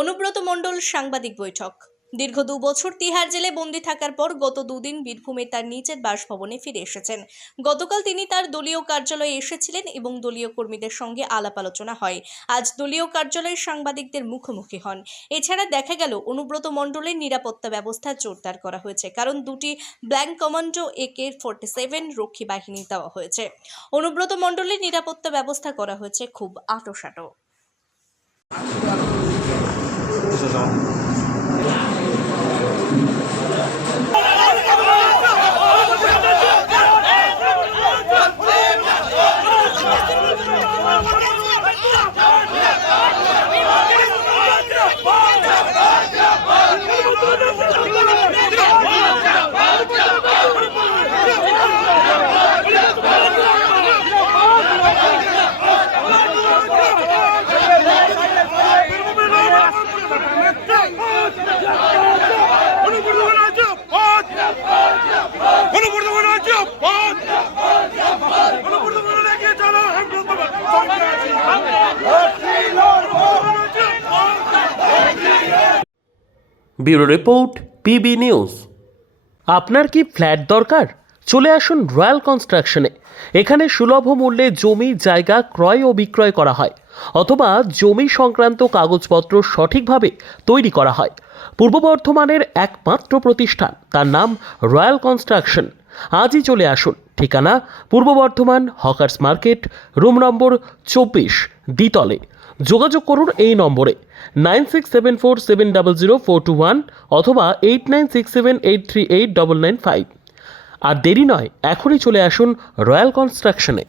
অনুব্রত মণ্ডল সাংবাদিক বৈঠক। দীর্ঘ 2 বছর তিহার জেলে বন্দী থাকার পর গত 2 দিন বীরভূমে তার নিজের বাসভবনে ফিরে এসেছেন। গতকাল তিনি তার দলীয় কার্যালয়ে এসেছিলেন এবং দলীয় কর্মীদের সঙ্গে আলাপ আলোচনা হয়। আজ দলীয় কার্যালয়ে সাংবাদিকদের মুখোমুখি হন। এছাড়া দেখা গেল অনুব্রত মণ্ডলের নিরাপত্তা ব্যবস্থা জোরদার করা হয়েছে, কারণ 2টি ব্ল্যাঙ্ক কমান্ডো AK-47 রক্ষী বাহিনী দেওয়া হয়েছে। অনুব্রত মণ্ডলের নিরাপত্তা ব্যবস্থা করা হয়েছে খুব আঁটোসাঁটো। Bureau report, PB news. আপনার কি ফ্ল্যাট দরকার? চলে আসুন রয়্যাল কনস্ট্রাকশনে। এখানে সুলভ মূল্যে জমি জায়গা ক্রয় ও বিক্রয় করা হয়, অথবা জমি সংক্রান্ত কাগজপত্র সঠিকভাবে তৈরি করা হয়। পূর্ব বর্ধমানের একমাত্র প্রতিষ্ঠান, তার নাম রয়্যাল কনস্ট্রাকশন। আজই চলে আসুন। ঠিকানা পূর্ব Bardhaman hawkers market, room number 24, দ্বিতলে। যোগাযোগ করুন এই নম্বরে 9674700421 অথবা 8967838995। আর দেরি নয়, এখনই চলে আসুন রয়্যাল কনস্ট্রাকশনে।